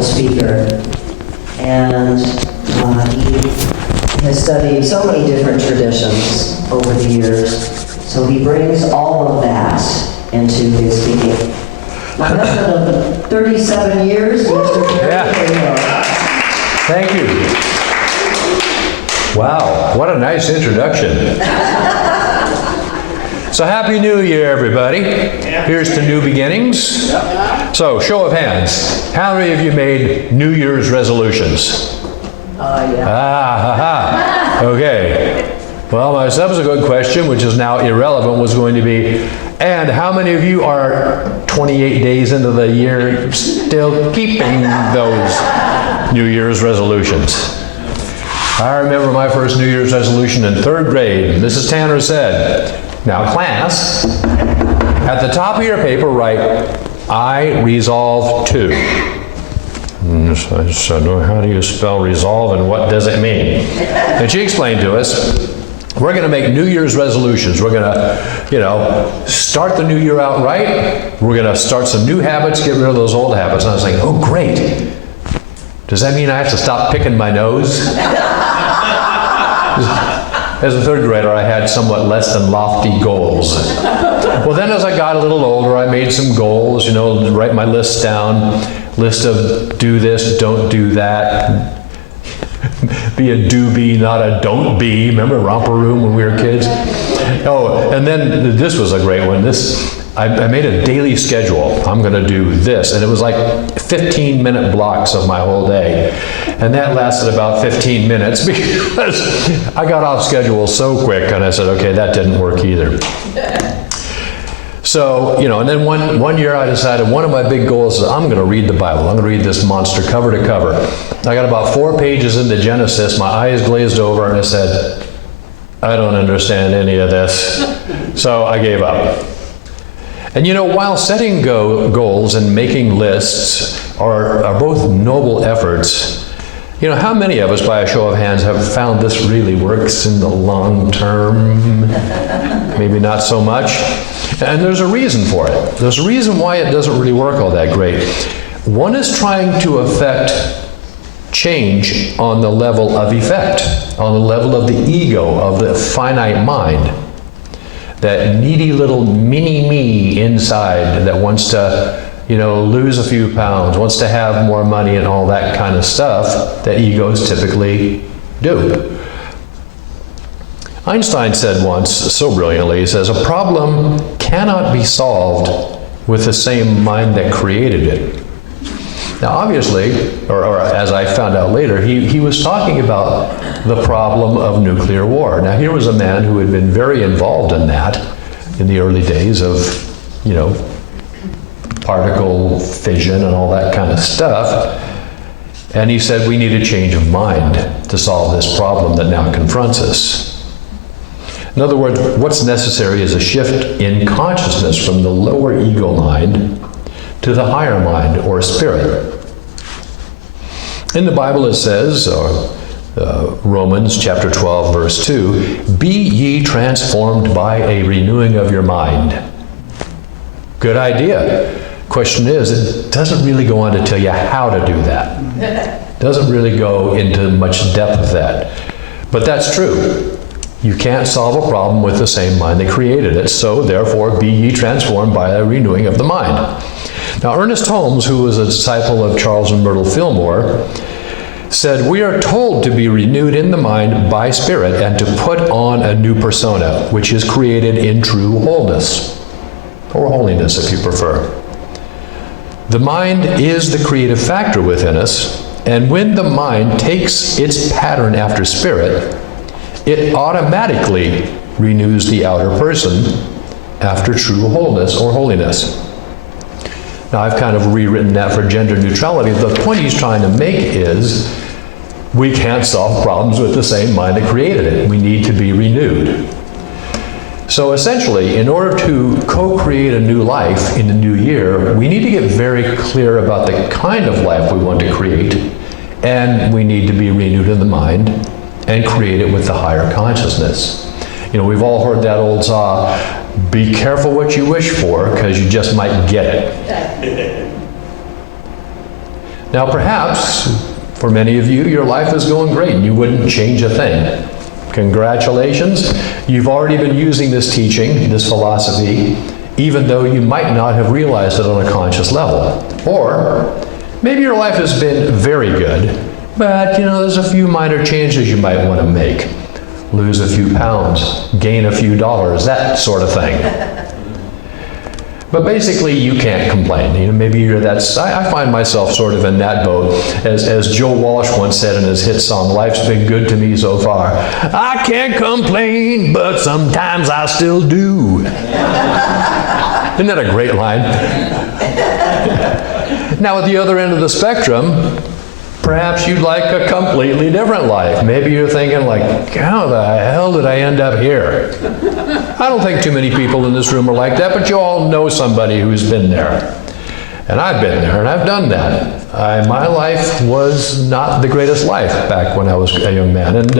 wonderful speaker, and he has studied so many different traditions over the years, so he brings all of that into his speaking. My husband of 37 years, Mr. Cahill. Thank you. Wow, what a nice introduction. So happy New Year, everybody. Here's to new beginnings. So, show of hands. How many of you made New Year's resolutions? Yeah. Okay. Well, my subsequent question, which is now irrelevant, was going to be, and how many of you are 28 days into the year still keeping those New Year's resolutions? I remember my first New Year's resolution in 3rd grade. Mrs. Tanner said, now class, at the top of your paper write, I resolve to. So I said, well, how do you spell resolve and what does it mean? And she explained to us, we're going to make New Year's resolutions. We're going to, start the new year out right. We're going to start some new habits, get rid of those old habits. And I was like, oh, great. Does that mean I have to stop picking my nose? As a 3rd grader, I had somewhat less than lofty goals. Well, then as I got a little older, I made some goals, write my lists down. List of do this, don't do that. Be a do-be, not a don't-be. Remember Romper Room when we were kids? Oh, and then this was a great one. I made a daily schedule. I'm going to do this. And it was like 15-minute blocks of my whole day. And that lasted about 15 minutes because I got off schedule so quick. And I said, okay, that didn't work either. So, and then one year I decided one of my big goals is I'm going to read the Bible. I'm going to read this monster cover to cover. I got about 4 pages into Genesis. My eyes glazed over and I said, I don't understand any of this. So I gave up. And while setting goals and making lists are both noble efforts, how many of us, by a show of hands, have found this really works in the long term? Maybe not so much. And there's a reason for it. There's a reason why it doesn't really work all that great. One is trying to affect change on the level of effect, on the level of the ego, of the finite mind. That needy little mini-me inside that wants to, lose a few pounds, wants to have more money and all that kind of stuff that egos typically do. Einstein said once, so brilliantly, he says, a problem cannot be solved with the same mind that created it. Now, obviously, or as I found out later, he was talking about the problem of nuclear war. Now, here was a man who had been very involved in that in the early days of, particle fission and all that kind of stuff. And he said, we need a change of mind to solve this problem that now confronts us. In other words, what's necessary is a shift in consciousness from the lower ego mind to the higher mind or spirit. In the Bible it says, Romans chapter 12, verse 2, be ye transformed by a renewing of your mind. Good idea. Question is, it doesn't really go on to tell you how to do that. It doesn't really go into much depth of that. But that's true. You can't solve a problem with the same mind that created it, so therefore be ye transformed by a renewing of the mind. Now, Ernest Holmes, who was a disciple of Charles and Myrtle Fillmore, said, we are told to be renewed in the mind by spirit and to put on a new persona, which is created in true wholeness, or holiness if you prefer. The mind is the creative factor within us, and when the mind takes its pattern after spirit, it automatically renews the outer person after true wholeness or holiness. Now, I've kind of rewritten that for gender neutrality. The point he's trying to make is we can't solve problems with the same mind that created it. We need to be renewed. So essentially, in order to co-create a new life in the new year, we need to get very clear about the kind of life we want to create, and we need to be renewed in the mind and create it with the higher consciousness. We've all heard that old saw, be careful what you wish for, because you just might get it. Now perhaps, for many of you, your life is going great and you wouldn't change a thing. Congratulations, you've already been using this teaching, this philosophy, even though you might not have realized it on a conscious level. Or maybe your life has been very good, but there's a few minor changes you might want to make. Lose a few pounds, gain a few dollars, that sort of thing. But basically, you can't complain. Maybe I find myself sort of in that boat. As Joe Walsh once said in his hit song, "Life's been good to me so far. I can't complain, but sometimes I still do." Isn't that a great line? Now, at the other end of the spectrum, perhaps you'd like a completely different life. Maybe you're thinking like, how the hell did I end up here? I don't think too many people in this room are like that, but you all know somebody who's been there. And I've been there, and I've done that. My life was not the greatest life back when I was a young man. And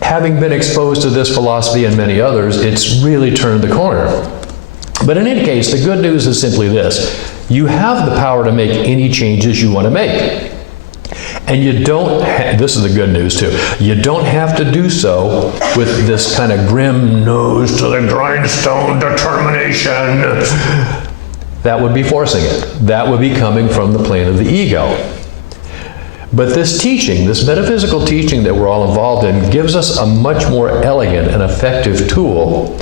having been exposed to this philosophy and many others, it's really turned the corner. But in any case, the good news is simply this. You have the power to make any changes you want to make. And you don't, this is the good news too, you don't have to do so with this kind of grim nose to the grindstone determination. That would be forcing it. That would be coming from the plane of the ego. But this teaching, this metaphysical teaching that we're all involved in, gives us a much more elegant and effective tool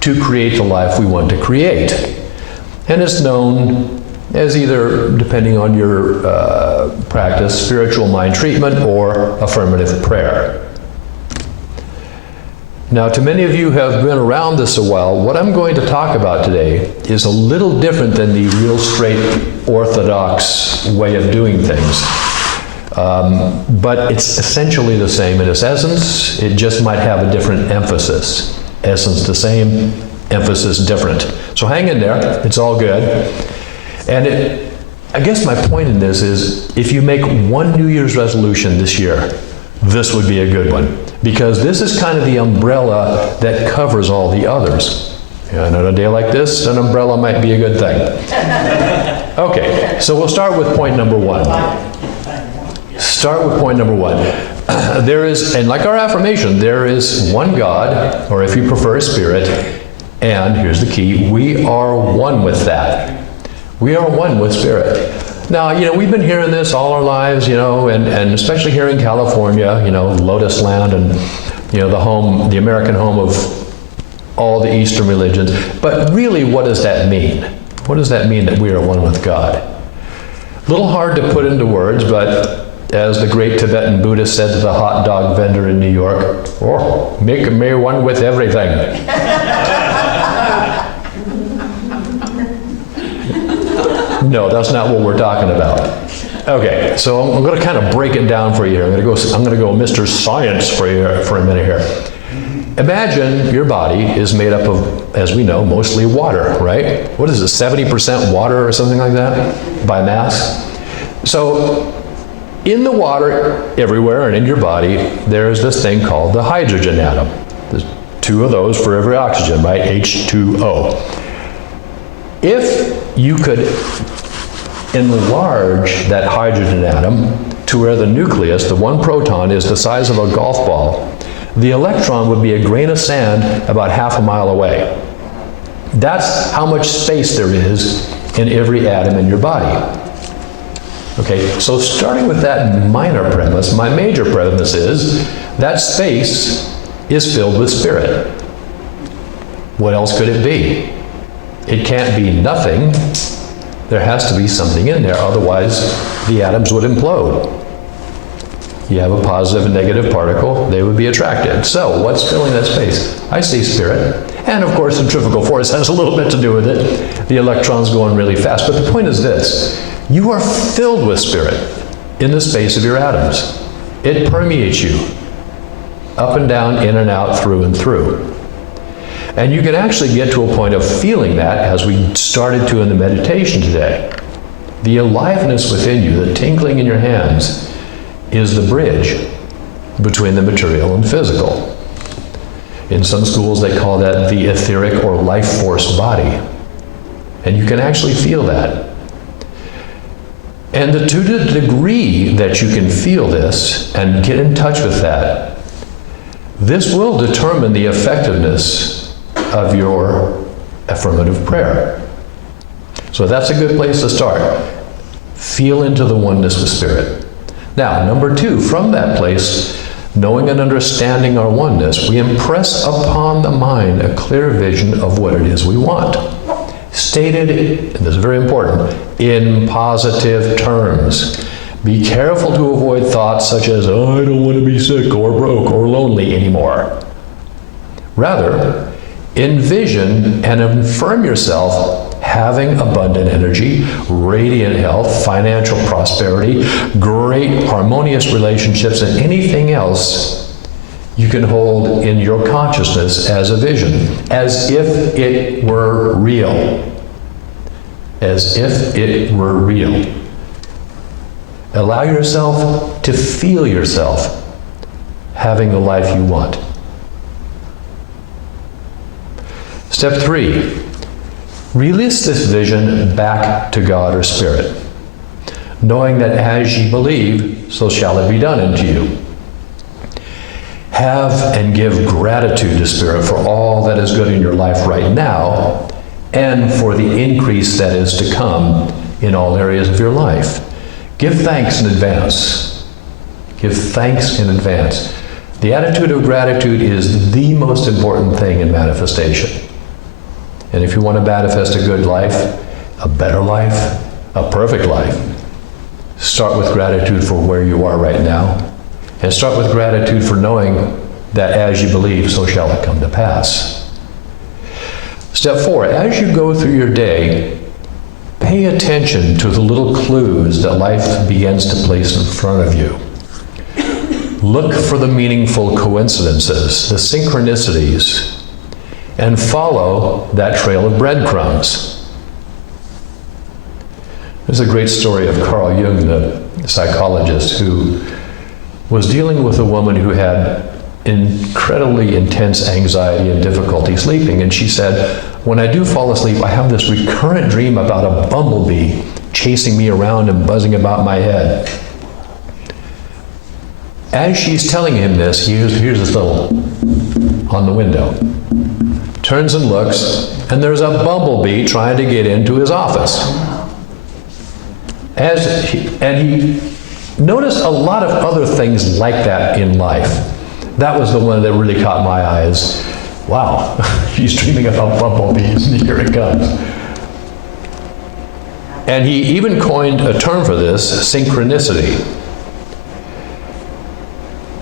to create the life we want to create. And it's known as either, depending on your practice, spiritual mind treatment or affirmative prayer. Now, to many of you who have been around this a while, what I'm going to talk about today is a little different than the real straight orthodox way of doing things. But it's essentially the same in its essence. It just might have a different emphasis. Essence the same, emphasis different. So hang in there, it's all good. And I guess my point in this is, if you make one New Year's resolution this year, this would be a good one. Because this is kind of the umbrella that covers all the others. And on a day like this, an umbrella might be a good thing. Okay, so we'll start with point number one. Start with point number one. There is, and like our affirmation, there is one God, or if you prefer, spirit, and here's the key, we are one with that. We are one with spirit. Now, we've been hearing this all our lives, and especially here in California, Lotus Land and, the American home of all the Eastern religions. But really, what does that mean? What does that mean that we are one with God? A little hard to put into words, but as the great Tibetan Buddhist said to the hot dog vendor in New York, "Oh, make me one with everything." No, that's not what we're talking about. Okay, so I'm going to kind of break it down for you here. I'm going to go Mr. Science for a minute here. Imagine your body is made up of, as we know, mostly water, right? What is it, 70% water or something like that by mass? So in the water everywhere and in your body, there's this thing called the hydrogen atom. There's two of those for every oxygen, right? H2O. If you could enlarge that hydrogen atom to where the nucleus, the one proton, is the size of a golf ball, the electron would be a grain of sand about half a mile away. That's how much space there is in every atom in your body. Okay, so starting with that minor premise, my major premise is that space is filled with spirit. What else could it be? It can't be nothing. There has to be something in there, otherwise the atoms would implode. You have a positive and negative particle, they would be attracted. So what's filling that space? I see spirit. And of course, centrifugal force has a little bit to do with it. The electron's going really fast. But the point is this: you are filled with spirit in the space of your atoms. It permeates you up and down, in and out, through and through. And you can actually get to a point of feeling that, as we started to in the meditation today. The aliveness within you, the tingling in your hands, is the bridge between the material and physical. In some schools they call that the etheric or life force body. And you can actually feel that. And to the degree that you can feel this and get in touch with that, this will determine the effectiveness of your affirmative prayer. So that's a good place to start. Feel into the oneness with Spirit. Now, number 2, from that place, knowing and understanding our oneness, we impress upon the mind a clear vision of what it is we want. Stated, and this is very important, in positive terms. Be careful to avoid thoughts such as, oh, I don't want to be sick or broke or lonely anymore. Rather, envision and affirm yourself having abundant energy, radiant health, financial prosperity, great harmonious relationships, and anything else you can hold in your consciousness as a vision, as if it were real. As if it were real. Allow yourself to feel yourself having the life you want. Step 3, release this vision back to God or Spirit, knowing that as ye believe, so shall it be done unto you. Have and give gratitude to Spirit for all that is good in your life right now, and for the increase that is to come in all areas of your life. Give thanks in advance. Give thanks in advance. The attitude of gratitude is the most important thing in manifestation. And if you want to manifest a good life, a better life, a perfect life, start with gratitude for where you are right now, and start with gratitude for knowing that as you believe, so shall it come to pass. Step 4, as you go through your day, pay attention to the little clues that life begins to place in front of you. Look for the meaningful coincidences, the synchronicities, and follow that trail of breadcrumbs. There's a great story of Carl Jung, the psychologist, who was dealing with a woman who had incredibly intense anxiety and difficulty sleeping. And she said, when I do fall asleep, I have this recurrent dream about a bumblebee chasing me around and buzzing about my head. As she's telling him this, he hears this little on the window. Turns and looks, and there's a bumblebee trying to get into his office. And he noticed a lot of other things like that in life. That was the one that really caught my eye. Is, wow, he's dreaming about bumblebees, and here it comes. And he even coined a term for this, synchronicity.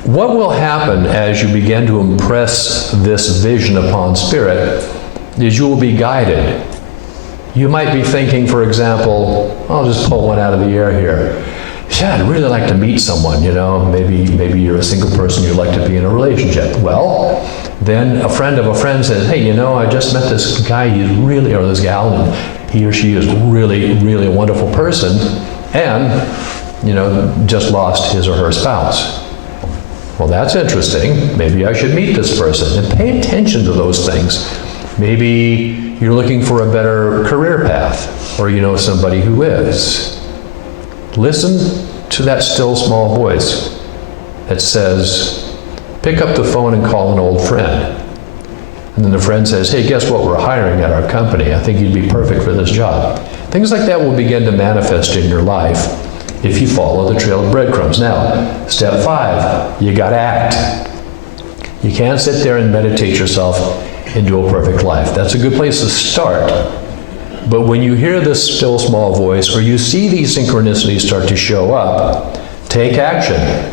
What will happen as you begin to impress this vision upon Spirit is you will be guided. You might be thinking, for example, I'll just pull one out of the air here. Yeah, I'd really like to meet someone, you know, maybe you're a single person, you'd like to be in a relationship. Well, then a friend of a friend says, hey, you know, I just met this guy, he's really, or this gal, and he or she is really, really a wonderful person, and, you know, just lost his or her spouse. Well, that's interesting. Maybe I should meet this person. And pay attention to those things. Maybe you're looking for a better career path, or you know somebody who is. Listen to that still small voice that says, pick up the phone and call an old friend. And then the friend says, hey, guess what? We're hiring at our company. I think you'd be perfect for this job. Things like that will begin to manifest in your life if you follow the trail of breadcrumbs. Now, step 5, you gotta act. You can't sit there and meditate yourself into a perfect life. That's a good place to start. But when you hear this still small voice, or you see these synchronicities start to show up, take action.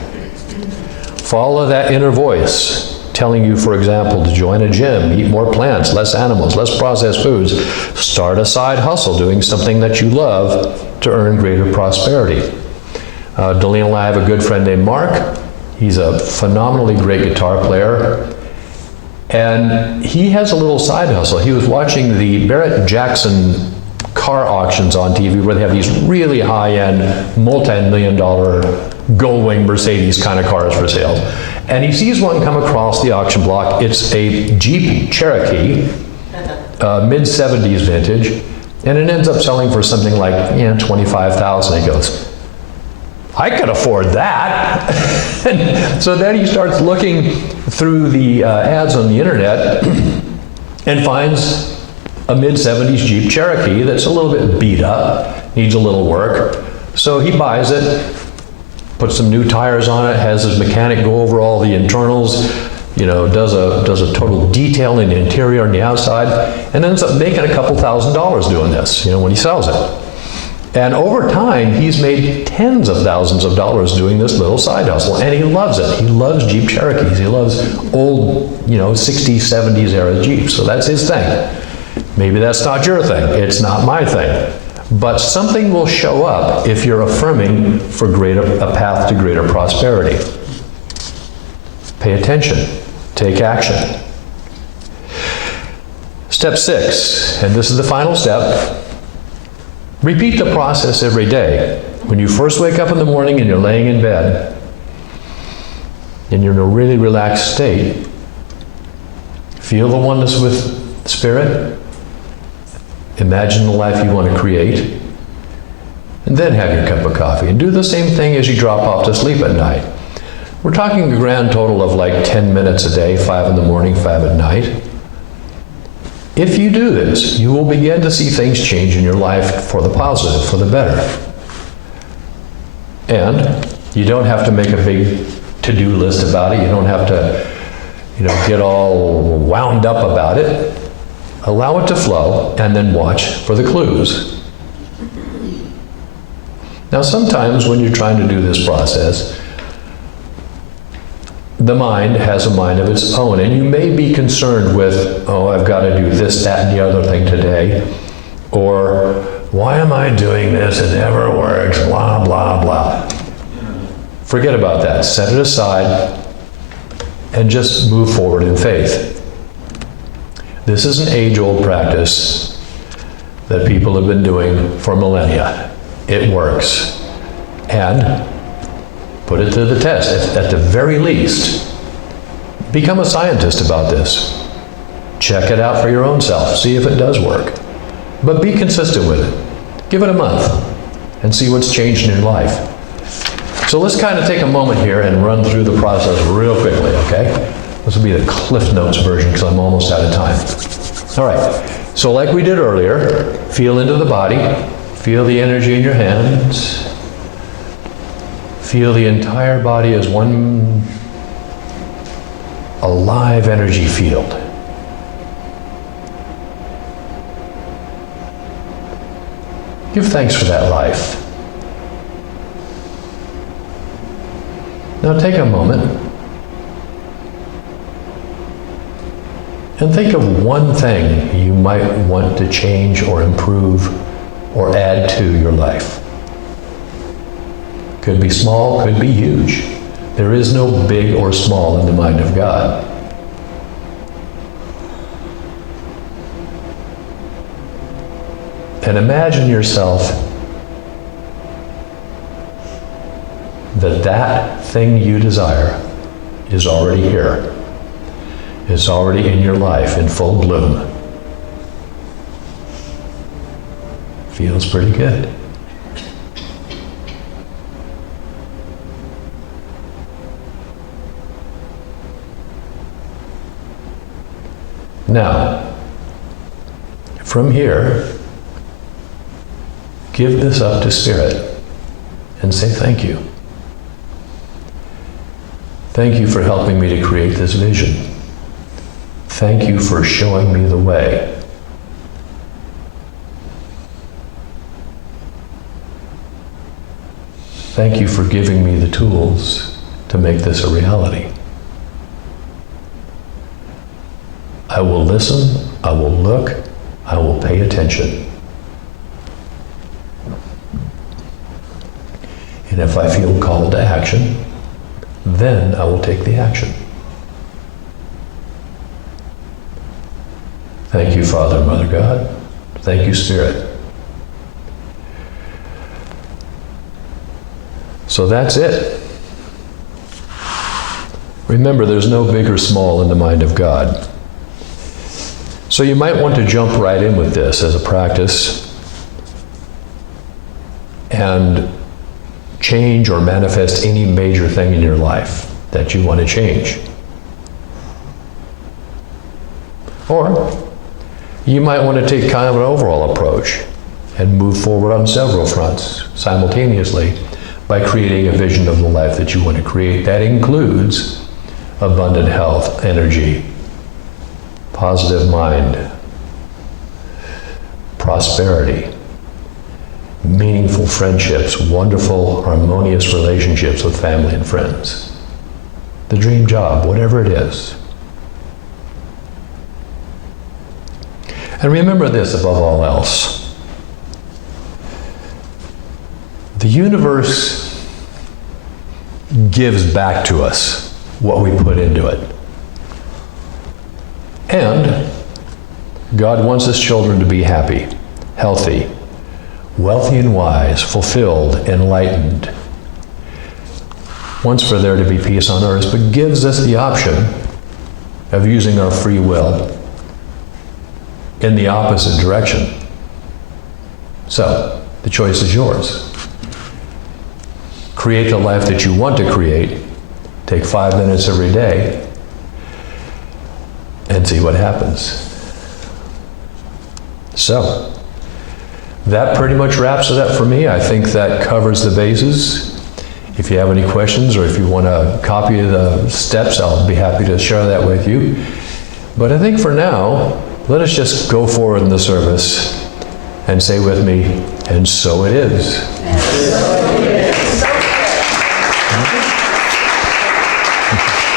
Follow that inner voice telling you, for example, to join a gym, eat more plants, less animals, less processed foods, start a side hustle, doing something that you love to earn greater prosperity. Delene and I have a good friend named Mark. He's a phenomenally great guitar player. And he has a little side hustle. He was watching the Barrett Jackson car auctions on TV where they have these really high-end, multi-million-dollar Goldwing Mercedes kind of cars for sale. And he sees one come across the auction block. It's a Jeep Cherokee, mid-70s vintage, And it ends up selling for something like, $25,000. He goes, I could afford that. And so then he starts looking through the ads on the internet and finds a mid-70s Jeep Cherokee that's a little bit beat up, needs a little work. So he buys it, puts some new tires on it, has his mechanic go over all the internals, does a total detail in the interior and the outside, and ends up making a couple $1,000s doing this, when he sells it. And over time, he's made tens of thousands of dollars doing this little side hustle, and he loves it. He loves Jeep Cherokees. He loves old, 60s, 70s era Jeeps. So that's his thing. Maybe that's not your thing. It's not my thing. But something will show up if you're affirming for a path to greater prosperity. Pay attention. Take action. Step 6, and this is the final step. Repeat the process every day. When you first wake up in the morning and you're laying in bed, and you're in a really relaxed state, feel the oneness with Spirit. Imagine the life you want to create. And then have your cup of coffee. And do the same thing as you drop off to sleep at night. We're talking a grand total of like 10 minutes a day, 5 in the morning, 5 at night. If you do this, you will begin to see things change in your life for the positive, for the better. And you don't have to make a big to-do list about it. You don't have to, get all wound up about it. Allow it to flow and then watch for the clues. Now, sometimes when you're trying to do this process, the mind has a mind of its own, and you may be concerned with, I've got to do this, that, and the other thing today, or why am I doing this? It never works, blah, blah, blah. Forget about that. Set it aside and just move forward in faith. This is an age-old practice that people have been doing for millennia. It works. And put it to the test. At the very least, become a scientist about this. Check it out for your own self. See if it does work. But be consistent with it. Give it a month and see what's changed in your life. So let's kind of take a moment here and run through the process real quickly, okay? This will be the Cliff Notes version because I'm almost out of time. All right. So like we did earlier, feel into the body. Feel the energy in your hands. Feel the entire body as one alive energy field. Give thanks for that life. Now take a moment and think of one thing you might want to change or improve or add to your life. Could be small, could be huge. There is no big or small in the mind of God. And imagine yourself that thing you desire is already here. Is already in your life in full bloom. Feels pretty good. Now, from here, give this up to Spirit and say thank you. Thank you for helping me to create this vision. Thank you for showing me the way. Thank you for giving me the tools to make this a reality. I will listen, I will look, I will pay attention. And if I feel called to action, then I will take the action. Thank you, Father and Mother God. Thank you, Spirit. So that's it. Remember, there's no big or small in the mind of God. So you might want to jump right in with this as a practice and change or manifest any major thing in your life that you want to change. Or you might want to take kind of an overall approach and move forward on several fronts simultaneously by creating a vision of the life that you want to create. That includes abundant health, energy, positive mind, prosperity, meaningful friendships, wonderful, harmonious relationships with family and friends. The dream job, whatever it is. And remember this above all else. The universe gives back to us what we put into it. And God wants His children to be happy, healthy, wealthy and wise, fulfilled, enlightened. Wants for there to be peace on earth, but gives us the option of using our free will in the opposite direction. So, the choice is yours. Create the life that you want to create. Take 5 minutes every day and see what happens. So, that pretty much wraps it up for me. I think that covers the bases. If you have any questions or if you want a copy of the steps, I'll be happy to share that with you. But I think for now, let us just go forward in the service and say with me, and so it is.